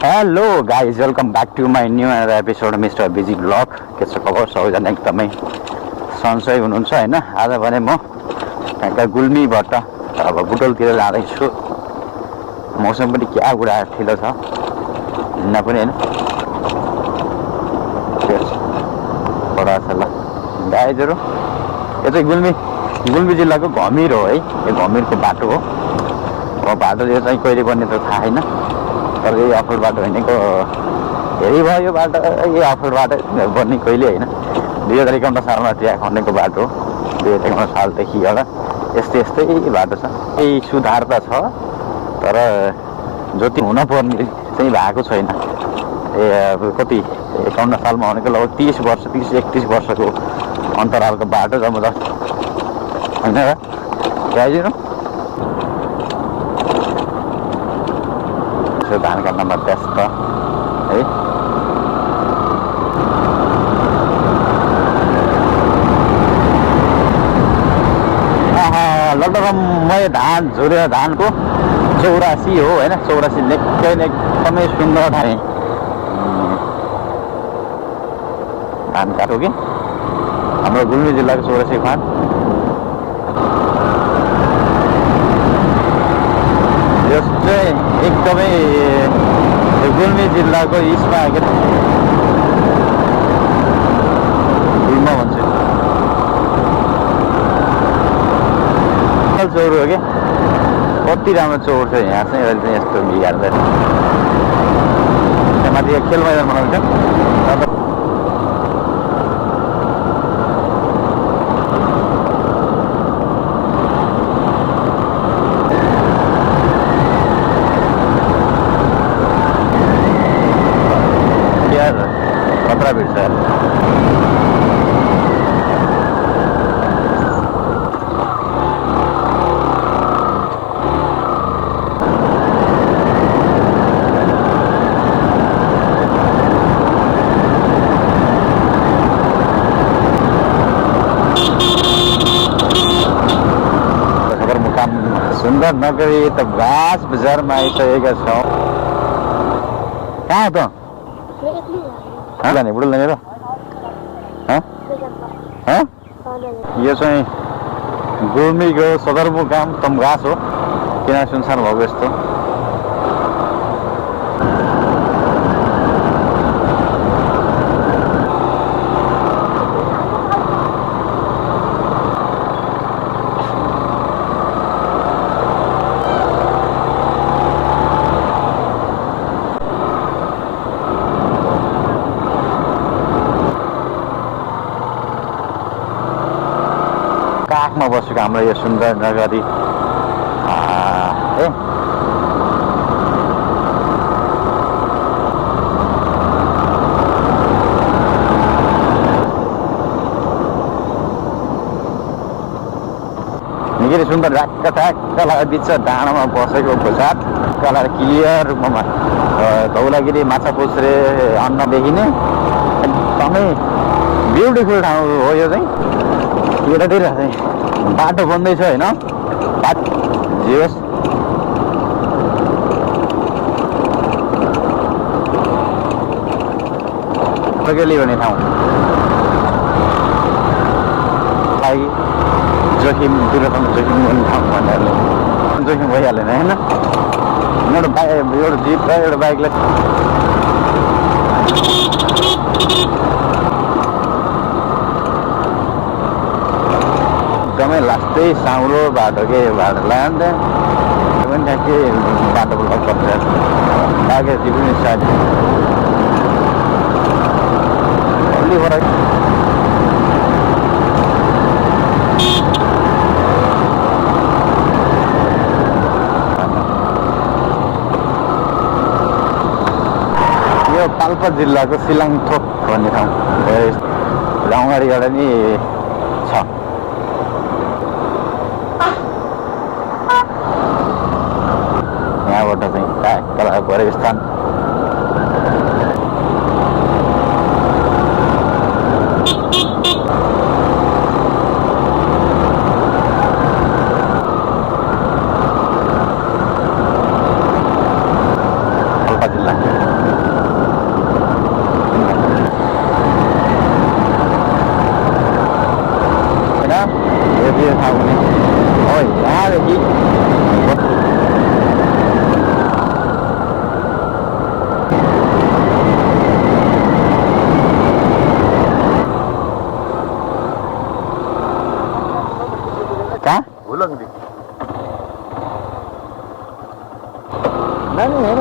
Hello guys, welcome back to my new another episode of Mr. Busy Vlog. के छ खबर सबैजना एकदमै सन्चै हुनुहुन्छ हैन। आज भने म यहाँका गुल्मीबाट अब बुटवलतिर जाँदैछु। मौसम पनि क्या गुडा ठिलो छ हिँड्न पनि हैन। बडा छ ल गाइजहरु। यो चाहिँ गुल्मी जिल्लाको घमिर हो है। यो घमिरको बाटो हो। अब बाटो यो चाहिँ कहिले बन्ने त थाहा छैन। तर यही अफरोड बाटो हिँडेको धेरै भयो। यो बाटो यही अफरोड बाटो बन्ने कहिले होइन। 2051 सालमा ट्र्याक खनेको बाटो हो। 2051 सालदेखि एउटा यस्तै बाटो छ। यही सुधार त छ तर जति हुन पर्ने चाहिँ भएको छैन। कति 51 सालमा भनेको लगभग 30-31 वर्षको अन्तरालको बाटो जबरजस्त होइन र गाइजहरु। धान काट्नमा व्यस्त है। लगभग धान झुरेर धानको 84 हो होइन। 84 निकै नै एकदमै सुन्दर ठाउँ धान काट्यो कि हाम्रो गुल्मी जिल्लाको 84 फाँट। यो चाहिँ एकदमै गुल्मी जिल्लाको इसमा गुल्मा भन्छ चौर हो कि कति राम्रो चौर छ यहाँ चाहिँ। अहिले चाहिँ यस्तो बिगार्दै माथि खेल मैदान बनाउँछ। खतरा भिड्छ सदरमुकाम सुन्दर नगरी त घाँस बजारमा आइसकेका छौँ। कहाँ त जाने बुढो लिएर यो चाहिँ गुल्मीको सदरमुकाम तमघास हो। किन सुनसान भएको यस्तो काखमा बसेको हाम्रो यो सुन्दर नगरी निकै सुन्दर ढ्याक्क बिच डाँडामा बसेको भुजात कलर क्लियर रूपमा धौलागिरी माछा पुछ्रे अन्न देखिने एकदमै ब्युटिफुल ठाउँ हो। यो चाहिँ यतातिर बाटो बन्दैछ होइन। जियोस् प्रगली भन्ने ठाउँ लागि जोखिम दुर्घटना जोखिम भन्ने ठाउँ भन्नेहरूले जोखिम भइहालेन होइन। एउटा जिप र एउटा बाइकलाई एकदमै लास्टै साउलो बाटो के बाटो ल्यान्ड पनि ठ्याक्कै बाटो ब्लक पर्छ लाग्यो पनि साइड अलि फरक। यो पाल्पा जिल्लाको सिलाङथोक भन्ने ठाउँ गाउँघारीबाट नि छ। यहाँबाट चाहिँ परेको स्थान पाल्पा जिल्ला। नानी हेर